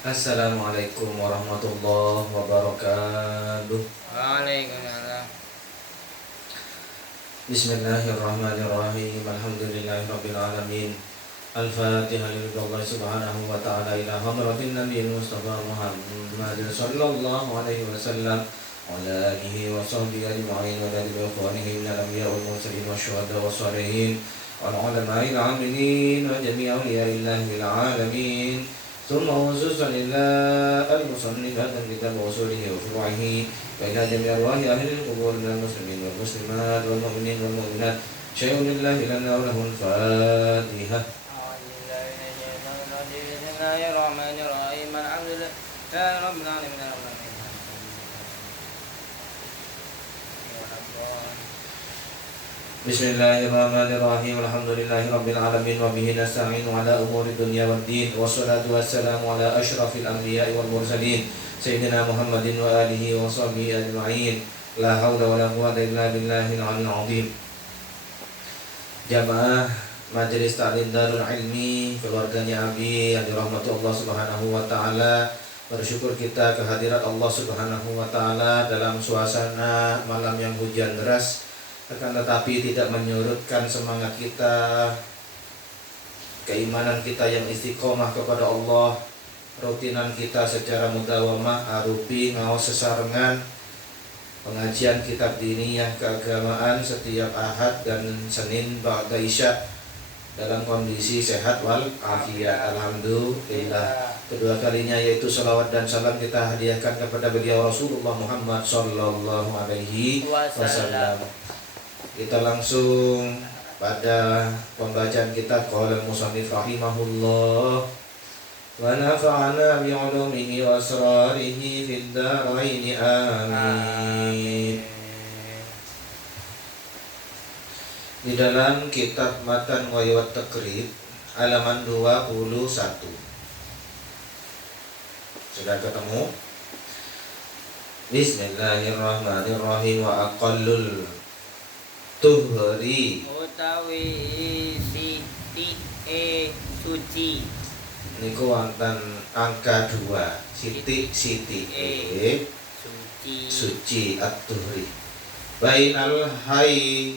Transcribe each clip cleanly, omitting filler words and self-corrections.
Assalamualaikum warahmatullahi wabarakatuh. Waalaikumsalam. Bismillahirrahmanirrahim. Alhamdulillahirabbil alamin. Al-Fatihah lillahi subhanahu wa ta'ala ila hadratin nabiyil mustafa Muhammadin sallallahu alaihi wasallam wa ala alihi wa sahbihi ajma'in wa ala ikhwanihi minal anbiya'i wal mursalin wasyuhada'i wassalihin wal ulama'il 'amilin wa jami'i awliya'illahi bil 'alamin. ثم خصوصا لله المصنف هذا الكتاب وأصوله وفروعه وإلى جميع أرواح أهل القبور من المسلمين والمسلمات والمؤمنين والمؤمنات شيء لله لنا وله الفاتحة. Bismillahirrahmanirrahim. Alhamdulillahirabbil alamin. Bismillahirrahmanirrahim. Alhamdulillahirabbil alamin wa bihi nasta'inu ala umuri dunya waddin. Wassalatu wassalamu ala asyrafil anbiya'i wal mursalin sayyidina Muhammadin wa alihi wa sahbihi ajma'in. La haula wala quwwata illa billahil aliyyil azim. Jamaah Majelis Ta'lim Darul Ilmi, keluarganya Abi yang dirahmati Allah Subhanahu wa taala, bersyukur kita kehadirat Allah Subhanahu wa taala dalam suasana malam yang hujan deras, akan tetapi tidak menyurutkan semangat kita, keimanan kita yang istiqomah kepada Allah, rutinan kita secara mudawamah arupi ngaos sesarengan pengajian kitab diniyah keagamaan setiap Ahad dan Senin ba'da Isya dalam kondisi sehat wal afiat. Alhamdulillah. Kedua kalinya yaitu salawat dan salam kita hadiahkan kepada beliau Rasulullah Muhammad sallallahu alaihi wasallam. Kita langsung pada pembacaan kitab Qaulul Musannif rahimahullah wa nafa'ana bi 'ulumihi wa asrarihi fid dharain amin. Di dalam kitab Matan Wayat Takrib halaman 21. Sudah ketemu? Bismillahirrahmanirrahim. Wa aqallul tuhri Utawi siti suci. niku wonten angka 2 siti suci at-tuhri bainal haidotaini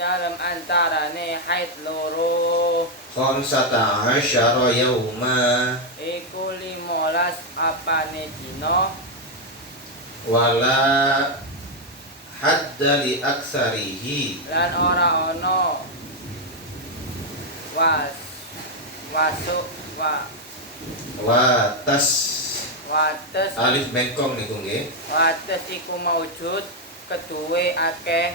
Dalam antarane haid loro khamsata asyara yauma iku 15 apane dina wala hadda li aksarihi lan ora ana wasuk watas wates alif bengkong niku nggih. wates iku maujud keduwe akeh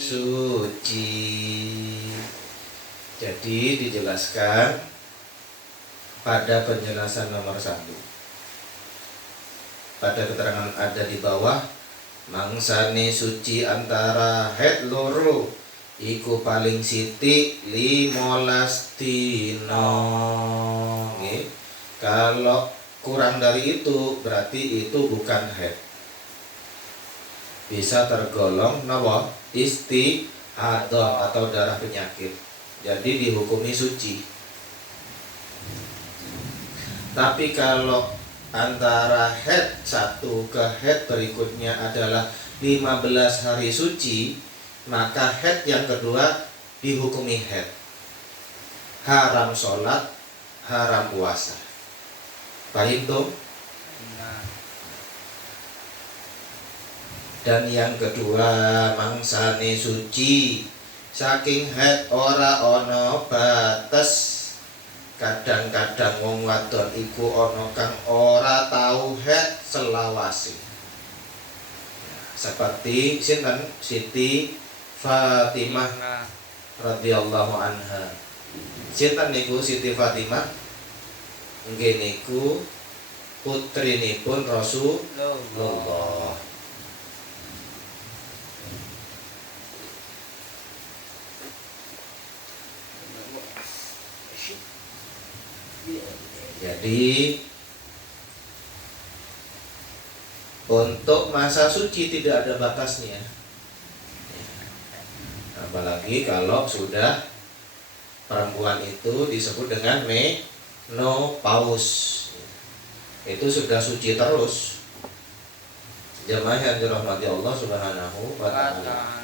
suci. Jadi dijelaskan pada penjelasan nomor 1 pada keterangan ada di bawah, mangsane suci antara haid loro iku paling sithik 15 dina. Nggih. Kalau kurang dari itu berarti itu bukan haid. Bisa tergolong napa? Istihadah atau darah penyakit. Jadi dihukumi suci. Tapi kalau antara haid satu ke haid berikutnya adalah 15 hari suci, maka haid yang kedua dihukumi haid. Haram sholat, haram puasa. Paham tuh? Dan yang kedua, mangsane suci saking haid ora ana batas. Kadang-kadang wong wadon iku ana kang ora tau haid selawase. Seperti sinten? Siti Fatimah radhiyallahu anha. Sinten niku Siti Fatimah? Nggih niku putrinipun Rasulullah. Jadi untuk masa suci tidak ada batasnya. Apalagi kalau sudah perempuan itu disebut dengan menopause, itu sudah suci terus. Jemaah yang dirahmati Allah Subhanahu wa taala.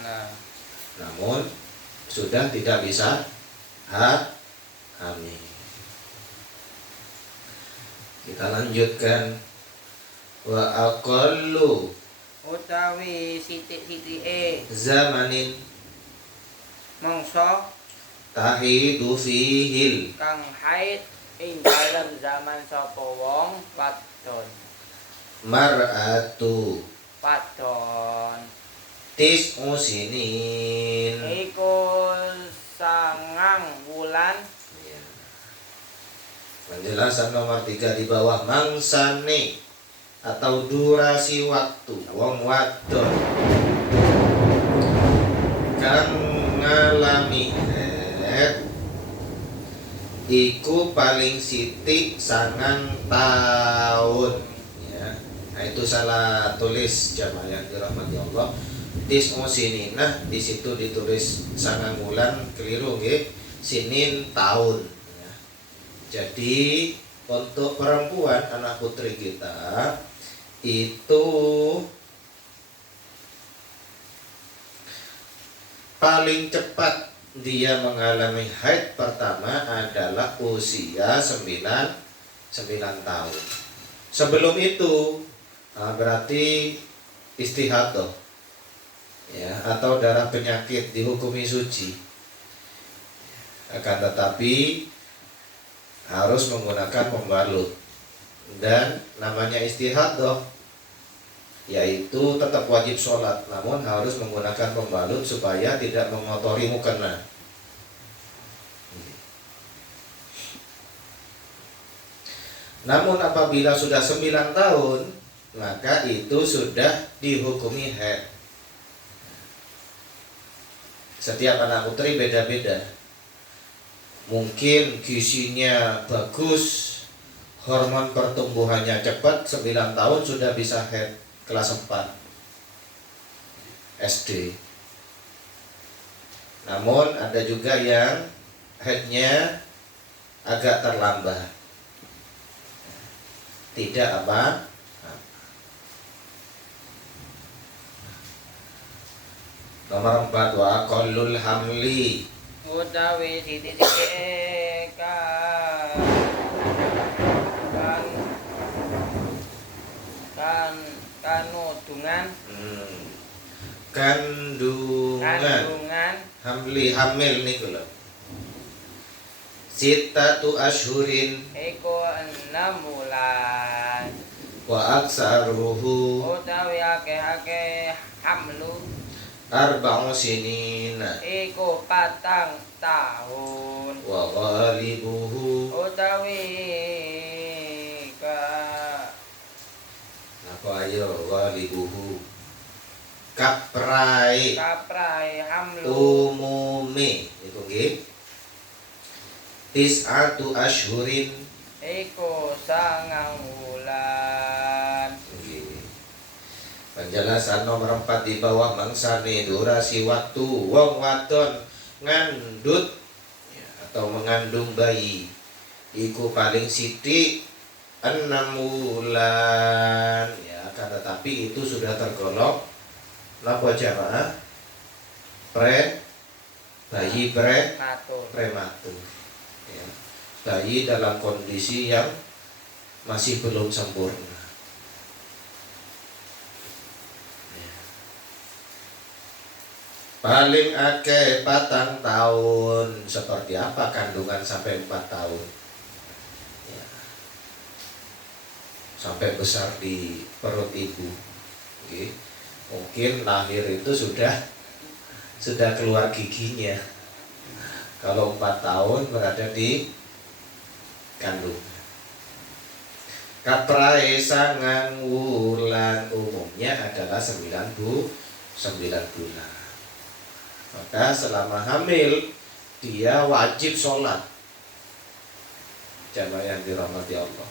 Namun sudah tidak bisa hamil. Kita lanjutkan. Wa aqallu utawi sithik-sithike zamanin mangsa tahidu fihil kang haid ing dalem zaman sapa wong wadon mar'atu tis'u sinin. iku 9 wulan. Ya. Penjelasan nomor 3 di bawah, mangsane atau durasi waktu wong wadon kang ngalami haid iku paling sithik 9 tahun ya. Nah, itu salah tulis jamaah yang dirahmati Allah. Tis'u sinin, nah di situ ditulis 9 bulan, keliru nggih. Sinin tahun ya. Jadi untuk perempuan anak putri kita itu paling cepat dia mengalami haid pertama adalah usia 9 tahun. Sebelum itu berarti istihadah ya, atau darah penyakit dihukumi suci. Akan tetapi harus menggunakan pembalut. Dan namanya istihadah yaitu tetap wajib sholat, namun harus menggunakan pembalut supaya tidak mengotori mukena. Namun apabila sudah 9 tahun, maka itu sudah dihukumi haid. Setiap anak putri beda-beda. Mungkin gizinya bagus, hormon pertumbuhannya cepat, 9 tahun sudah bisa haid kelas 4 SD. Namun ada juga yang haidnya agak terlambat, tidak apa. Nomor 4, wa aqallul hamli utawi sithik-sithike kanudungan kandungan hamli hamil niku lho. Sittatu asyhurin iku 6 bulan. wa aksaruhu Utawi akeh-akeh hamlu arba'u sinina iku 4 tahun. wa ghalibuhu Utawi apa ayo ghalibuhu kaprai hamlu umume niku nggih tis'atu asyhurin iku 9 bulan. Penjelasan nomor 4 di bawah, mangsane durasi waktu wong wadon ngandut ya, atau mengandung bayi iku paling sithik 6 bulan ya. Akan tetapi itu sudah tergolong napa jamaah? Bayi prematur ya. Bayi dalam kondisi yang masih belum sempurna. Paling akeh 4 tahun. Seperti apa kandungan sampai 4 tahun ya. Sampai besar di perut ibu. Oke. Mungkin lahir itu sudah keluar giginya. Kalau 4 tahun berada di kandungan. Kaprae 9 wulan umumnya adalah 9 bulan. Maka selama hamil dia wajib sholat. Jamaah yang dirahmati Allah.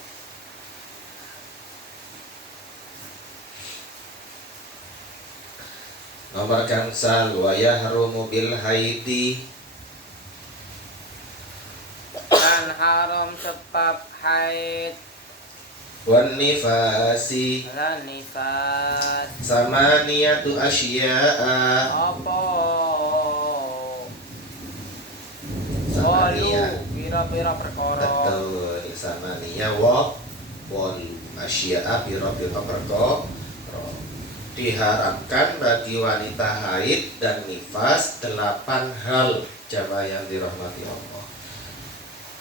Nomor gangsal wa yahrumu bil haidi lan haram sebab haid wan nifasi lan nifas samaniyatu asya'a apa samaniyah walu pira-pira perkara betul samaniyah walu asya'a pira-pira perkara diharamkan bagi wanita haid dan nifas 8 hal jamaah yang dirahmati Allah.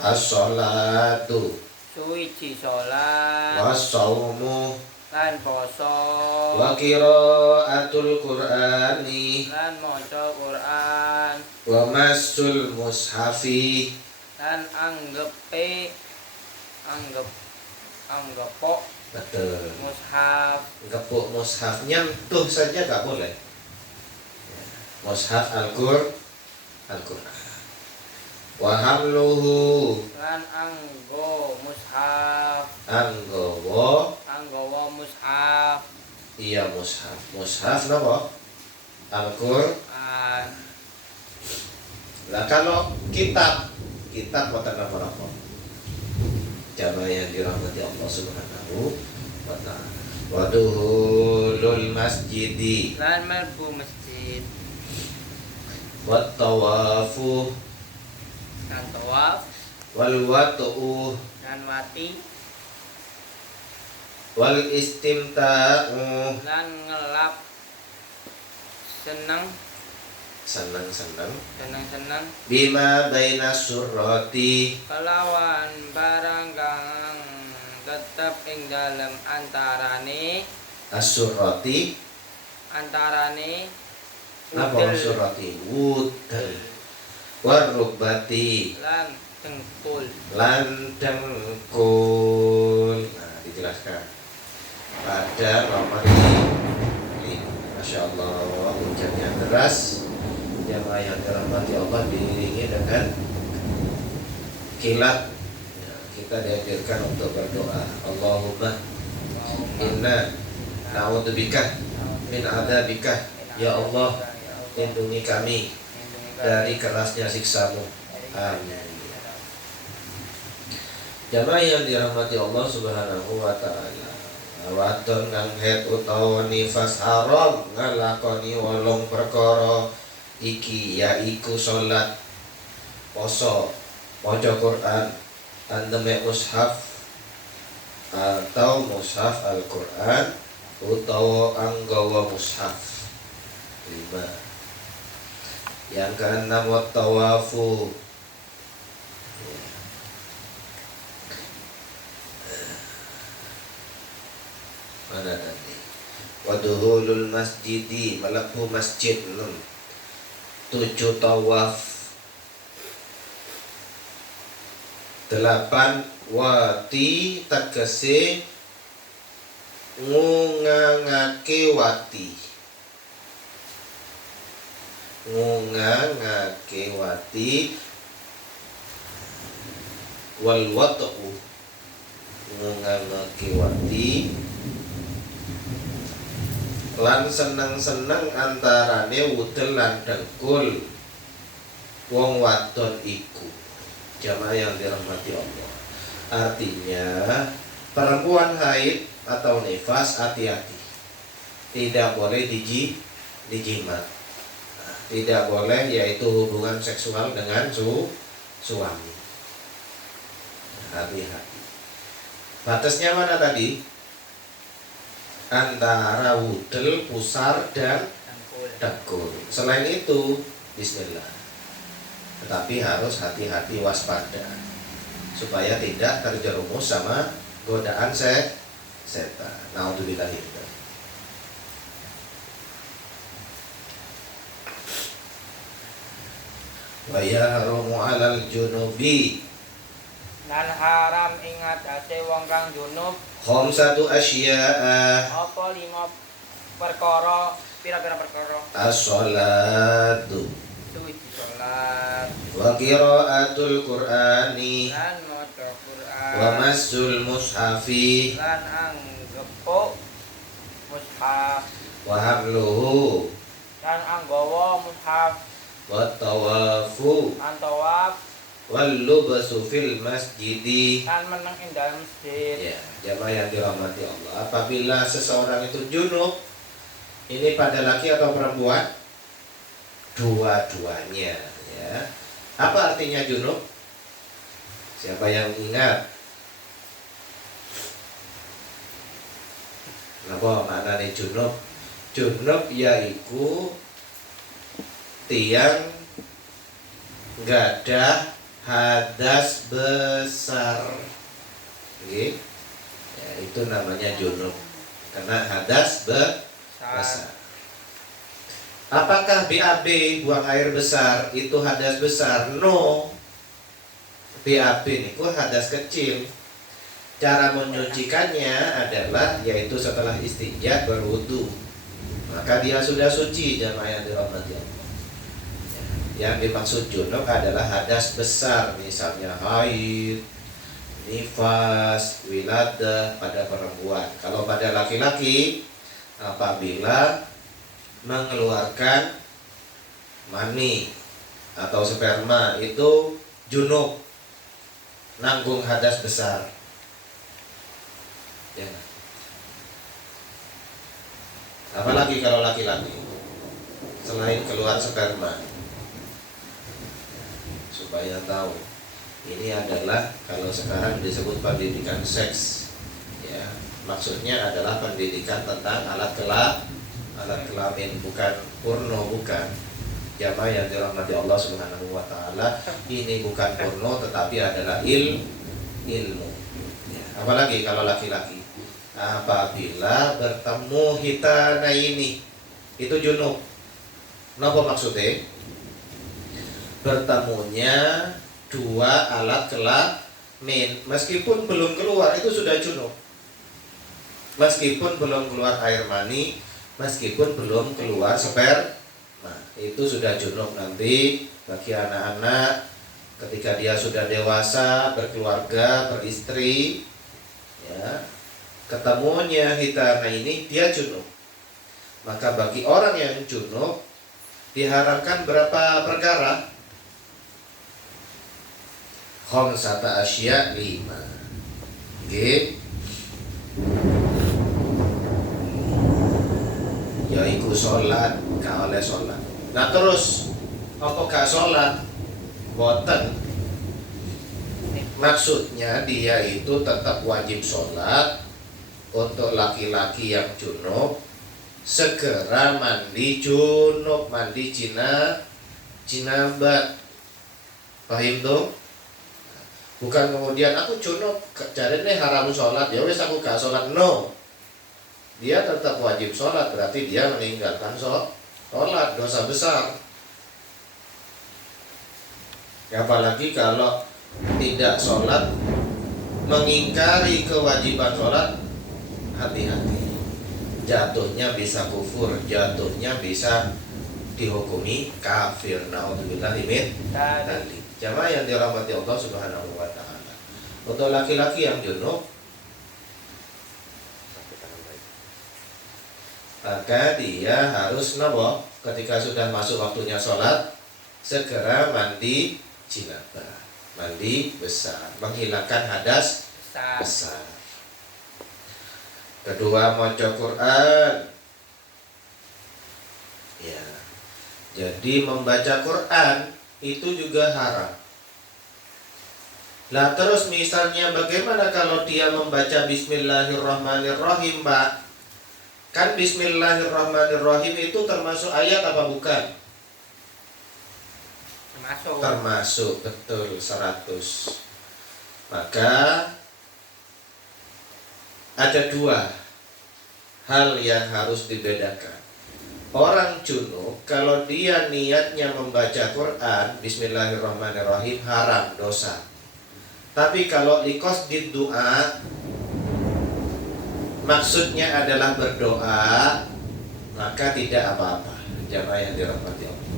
As-sholatu suci salat was-shaumu lan poso wa qiraatul qur'ani lan maca Quran wa massul mushafi lan anggepok betul mushaf gepuk mushaf nyentuh saja gak boleh mushaf Al-Qur'an wa hamluhu lan mushaf anggawa mushaf iya mushaf napa Al-Qur'an. Nah kalau kitab wonten napa-napa jamaah yang dirahmati Allah Subhanahu wa ta'ala. Waduhulul masjidi lan mlebu masjid wat tawafu lan tawaf wal wat'u lan wati wal istimta'u lan ngelap seneng bima baina surrati kelawan barang kang tetep ing dalem antarane apa surrati wudel warubati lan dengkul. Nah dijelaskan pada nomor 5. Masya Allah hujannya deras jamaah yang dirahmati Allah diiringi dengan kilat ya, kita dianjurkan untuk berdoa Allahumma inna na'udzubika min adzabika ya Allah lindungi kami dari kerasnya siksamu amin. Jamaah yang dirahmati Allah Subhanahu wa ta'ala wadon kang haid utawa nifas haram nglakoni 8 perkara iki yaiku salat poso maca Quran tandeme mushaf atau mushaf Al-Quran utawa anggawa mushaf 5. Yang keenam wat tawafu mana tadi waduhulul masjidi melebu masjid 7 tawaf 8 wati tegese ngungangake wati wal wat'u ngungangake wati lan seneng-seneng antarane wudel lan dengkul wong wadon iku jamaah yang dirahmati Allah. Artinya perempuan haid atau nifas hati-hati tidak boleh dijimat tidak boleh yaitu hubungan seksual dengan suami hati-hati. Batasnya mana tadi? Antara wudel, pusar, dan dengkul. Selain itu, bismillah. Tetapi harus hati-hati waspada supaya tidak terjerumus sama godaan setan. Naudzubillah. Wa yahrumu 'alal junubi lan haram ing atase wong kang junub khamsatu asya'a apa 5 perkara pira-pira perkara as-sholatu suci salat wa qiraatul qur'ani lan maca Quran wa massul mushafi lan anggepuk mushaf wa habluhu lan anggawa mushaf wa tawafu lan tawaf wal lubsu fil masjidi. lan meneng ing dalem masjid. Ya, jamaah yang dirahmati Allah. Apabila seseorang itu junub, ini pada laki atau perempuan? Dua-duanya, ya. Apa artinya junub? Siapa yang ingat? Napa maknane junub? Junub yaiku tiang gadah hadas besar. Oke. Ya, itu namanya junub. Karena hadas besar. Apakah BAB buang air besar itu hadas besar? No. BAB itu hadas kecil. Cara menyucikannya adalah yaitu setelah istinja berwudu. Maka dia sudah suci, jamaah yang dirahmati Allah. Yang dimaksud junub adalah hadas besar, misalnya haid, nifas, wiladah pada perempuan. Kalau pada laki-laki, apabila mengeluarkan mani atau sperma itu junub, nanggung hadas besar. Ya. Apalagi kalau laki-laki, selain keluar sperma, supaya tahu ini adalah kalau sekarang disebut pendidikan seks, ya maksudnya adalah pendidikan tentang alat kelamin, bukan porno, bukan. Jamaah yang dirahmati Allah Subhanahu wa taala, ini bukan porno tetapi adalah ilmu. Ya, apalagi kalau laki-laki, apabila bertemu hitana ini itu junub. Napa maksudnya? Bertemunya dua alat kelamin meskipun belum keluar itu sudah junub. Meskipun belum keluar air mani, meskipun belum keluar sperma, itu sudah junub. Nanti bagi anak-anak ketika dia sudah dewasa, berkeluarga, beristri, ya, ketemunya hitana ini dia junub. Maka bagi orang yang junub diharamkan berapa perkara? Khamsata asya 5. Oke. Yaiku sholat, gak oleh sholat. Nah terus apa gak sholat? Boten. Maksudnya dia itu tetap wajib sholat. Untuk laki-laki yang junub, segera mandi junub, mandi jinabat. Paham tuh? Bukan kemudian aku junub, cari nih haram sholat, ya wes aku gak sholat. No, dia tetap wajib sholat, berarti dia meninggalkan sholat, dosa besar. Apalagi kalau tidak sholat, mengingkari kewajiban sholat, hati-hati. Jatuhnya bisa kufur, jatuhnya bisa dihukumi kafir. Naudzubillah min dzalik. Jamaah yang dirahmati Allah Subhanahu wa taala. Untuk laki-laki yang junub, maka dia harus napa? Ketika sudah masuk waktunya sholat, segera mandi jinabah, mandi besar, menghilangkan hadas besar. Kedua, maca Quran. Ya. Jadi membaca Quran itu juga haram. Lah terus misalnya bagaimana kalau dia membaca Bismillahirrahmanirrahim, Pak? Kan Bismillahirrahmanirrahim itu termasuk ayat apa bukan? Termasuk, betul, 100. Maka ada dua hal yang harus dibedakan. Orang junub kalau dia niatnya membaca Quran Bismillahirrahmanirrahim haram, dosa. Tapi kalau liqasdid doa, maksudnya adalah berdoa, maka tidak apa-apa. Jamaah yang dirahmati Allah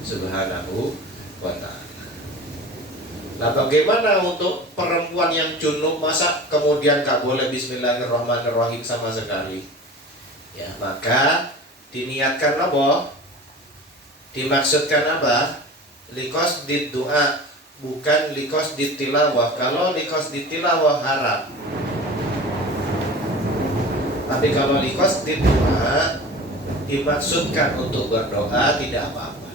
Subhanahu wa ta'ala. Nah bagaimana untuk perempuan yang junub, masa kemudian gak boleh Bismillahirrahmanirrahim sama sekali? Ya, maka Diniatkan apa? Dimaksudkan apa? Liqasdid doa, bukan liqasdid tilawah. Kalau liqasdid tilawah haram. Tapi kalau liqasdid doa dimaksudkan untuk berdoa, tidak apa-apa.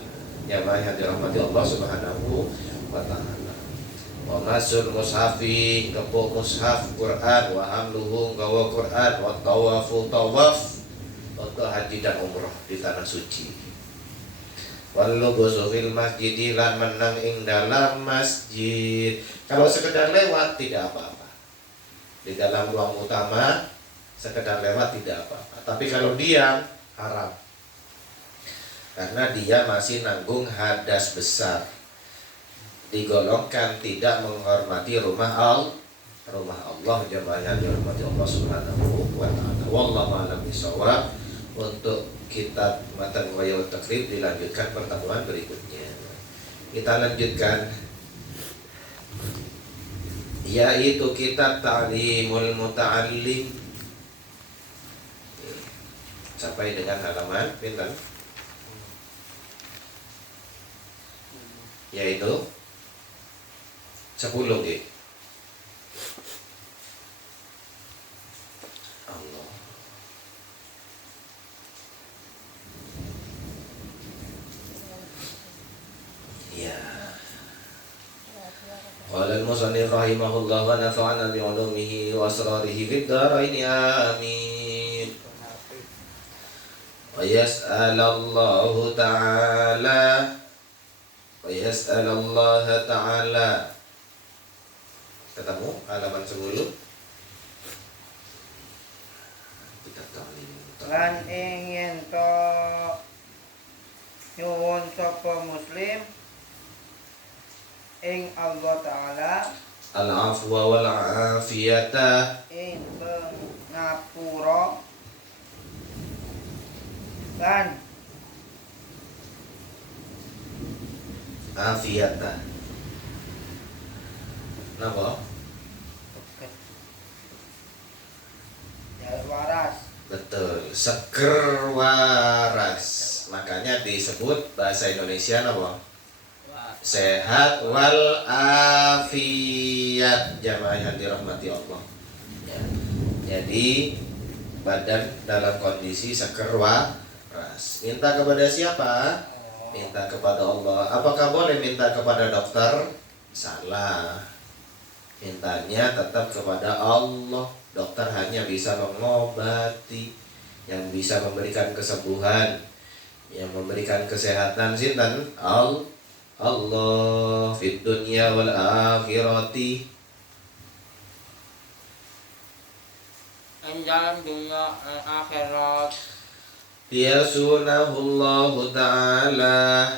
Jamaah yang dirahmati Allah Subhanahu wa taala. Wa masul mushafi, kepuk mushaf Quran, wa hamluhu gawa Quran, wa tawafu tawaf untuk haji dan umrah di tanah suci. Walau fil masjid lan menang ing dalam masjid. Kalau sekedar lewat tidak apa-apa. Di dalam ruang utama sekedar lewat tidak apa-apa. Tapi kalau diam haram. Karena dia masih nanggung hadas besar. Digolongkan tidak menghormati rumah Allah jamaah yang dirahmati Allah Subhanahu wa taala. Wallahu a'lam bishawab. Untuk kitab Matan Ghaya wa Taqrib dilanjutkan pertemuan berikutnya. Kita lanjutkan, yaitu kitab Ta'limul Muta'allim sampai dengan halaman pinten? Yaitu 10 nggih. Allah. Ya. Qala al-musannif rahimahullah wa nafa'ana bi'ulumihi wa asrarihi fid dharain amin. Wa yas'alallahu ta'ala ketemu halaman 10 kita ta'lim Lan ingin to nyuwun sapa muslim ing Allah taala al-afwa wal afiyata ing pengapura lan afiyata. Napa? ya waras. Betul, seger waras. Makanya disebut bahasa Indonesia apa? Sehat wal afiyat, jamaah yang dirahmati Allah. Ya. Jadi badan dalam kondisi seger waras. Minta kepada siapa? Minta kepada Allah. Apakah boleh minta kepada dokter? Salah. Mintanya tetap kepada Allah. Dokter hanya bisa mengobati, yang bisa memberikan kesembuhan, yang memberikan kesehatan sinten? Allah fid dunya wal akhirati. Ing dalam dunia dan akhirat. Yasunahullahu ta'ala.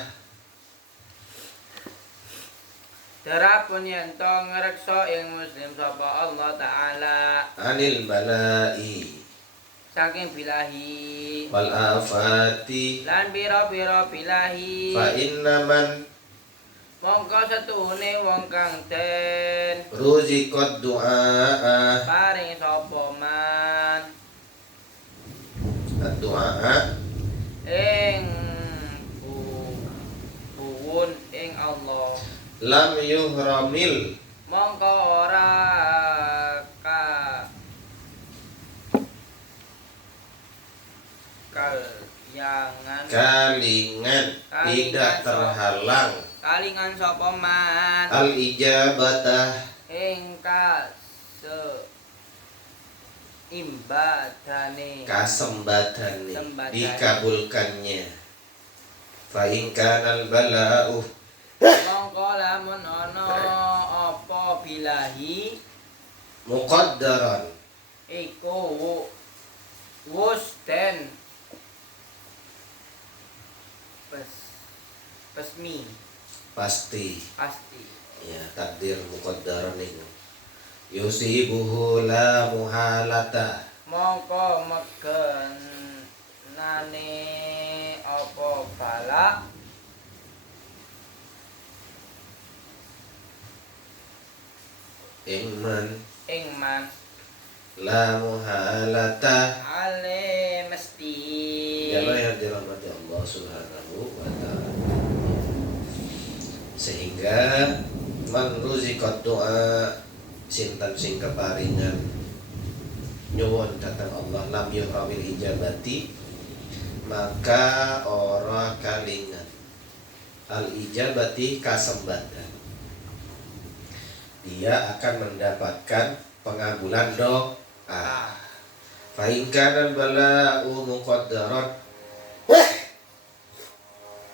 Darapun yen to ngreksa ing muslim sapa Allah taala Anil balai saking bilahi wal afati. lan pira-pira bilahi Fa innaman mongko setune wong kang den ruziqad du'a. paring sapa man Ad-du'a ing buwun ing Allah lam yuhramil mongko ora kalingan tidak terhalang kalingan sapa man al ijabatah ing imbadane kasembadane Sembadane. dikabulkannya. Fa in kanal bala'u mongko lamun ana apa bilahi muqaddaran iku wus den pesmi pasti. pasti Ya, takdir muqaddaran itu. Yusibuhu la muhalata mongko megen nane apa bala ingman ingman la muhalata. ale mesti Jamaah yang Sehingga man ruziqat doa sinten sing keparingan nyuwun datang Allah lam yuhramil ijabati, maka ora kalingan al ijabati kasembatan, dia akan mendapatkan pengabulan doa. Fa in kana bala'u muqaddaran,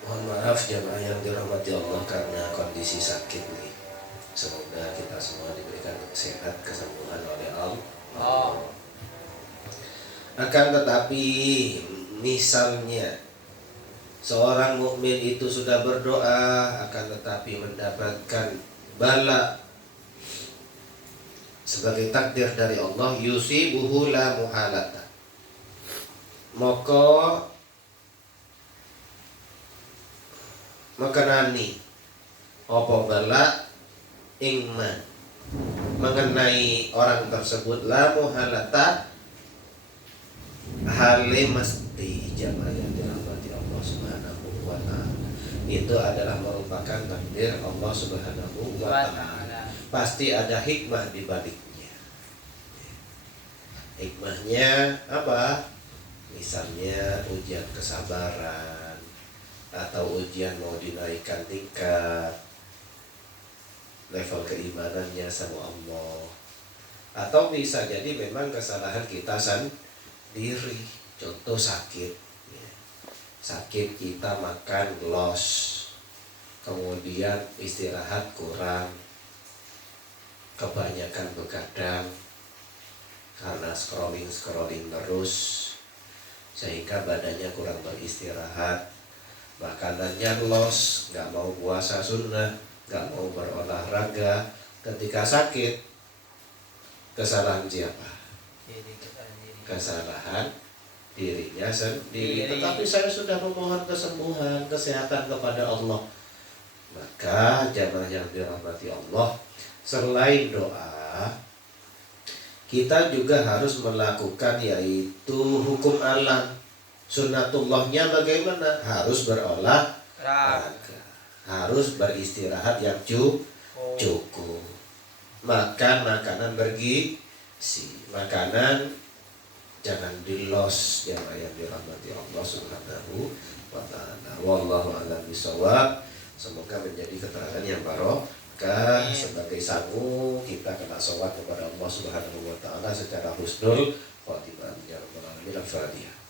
mohon maaf jamaah yang dirahmati Allah karena kondisi sakit nih. Semoga kita semua diberikan sehat kesembuhan oleh Allah. Akan tetapi misalnya seorang mukmin itu sudah berdoa akan tetapi mendapatkan bala sebagai takdir dari Allah, yusibuhu la muhalata, maka nani apa bala ingman mengenai orang tersebut la muhalata, hale mesti jamaah yang dirahmati Allah Subhanahu wa ta'ala. Itu adalah merupakan takdir Allah Subhanahu wa ta'ala. Pasti ada hikmah di baliknya. Hikmahnya apa? Misalnya ujian kesabaran, atau ujian mau dinaikkan tingkat level keimanannya sama Allah, atau bisa jadi memang kesalahan kita sendiri. Contoh sakit, sakit kita makan los, kemudian istirahat kurang, kebanyakan begadang karena scrolling terus, sehingga badannya kurang beristirahat, makanannya los, nggak mau puasa sunnah, nggak mau berolahraga. Ketika sakit, kesalahan siapa? Kesalahan dirinya sendiri. Tetapi saya sudah memohon kesembuhan, kesehatan kepada Allah. Maka jamaah yang dirahmati Allah, selain doa, kita juga harus melakukan yaitu hukum alam. Sunnatullahnya bagaimana? Harus berolahraga, harus beristirahat yang cukup, makan makanan bergizi, makanan jangan dilos, jamaah yang dirahmati Allah Subhanahu wa ta'ala. Wallahu a'lam bishawab. Semoga menjadi keterangan yang barokah sebagai sangu kita kena sholat kepada Allah Subhanahu wa ta'ala secara husnul khotimah. Ya rabbal alamin. Al-Fatihah.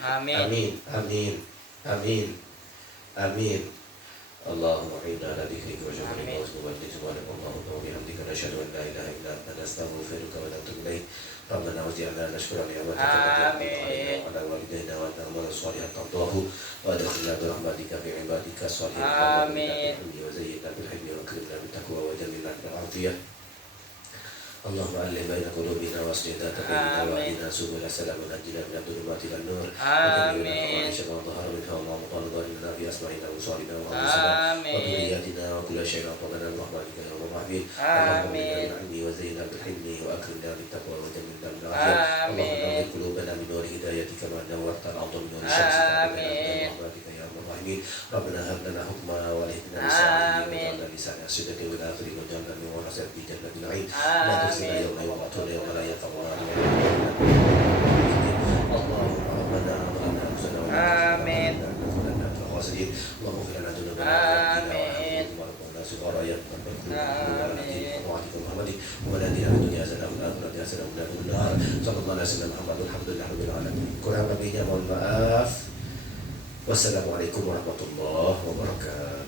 Amin. Amin. Amin. Amin. Allahumma inna ala dzikrika wa syukrika wa husni ibadatika subhanakallahumma wa bihamdika nashhadu an la ilaha illa anta nastaghfiruka wa natubu ilaik. Rabbana waj'alna nashkura ni'mataka allati an'amta 'alaina wa 'ala walidayna wa na'malu shalihan tardahu wa adkhilna bi rahmatika fi ibadika shalihin. Amin. Wa zayyinna bil hilmi wa akrimna bit taqwa wa jannibna bil 'afiyah. Allahumma allim baina qulubina washdid dhata bainina wa ahdina subul salam wa najina min adh-dhulumati ila an-nur. Amin. Wa dhahara minha wa maqalna lana bi asma'ina wa salina wa salina wa dhurriyyatina wa kulli shay'in qadana rahmatika ya rabbal alamin. Allahumma inni wa zayyina bil hilmi wa akrimna bit taqwa wa jannibna bil 'afiyah. Allahumma nawwir qulubana bi nuri hidayatika wa nawwirta al-ardha bi nuri shamsika wa rahmatika ya rabbal alamin. Rabbana hab lana hukma wa ahlina lisan wa lisan sidqi wa akhiri wa janna min warasati jannatin 'ain. Amin. Allahumma rabbana amanna anfusana wa amin. Kurang lebihnya mohon maaf. Wassalamualaikum warahmatullahi wabarakatuh.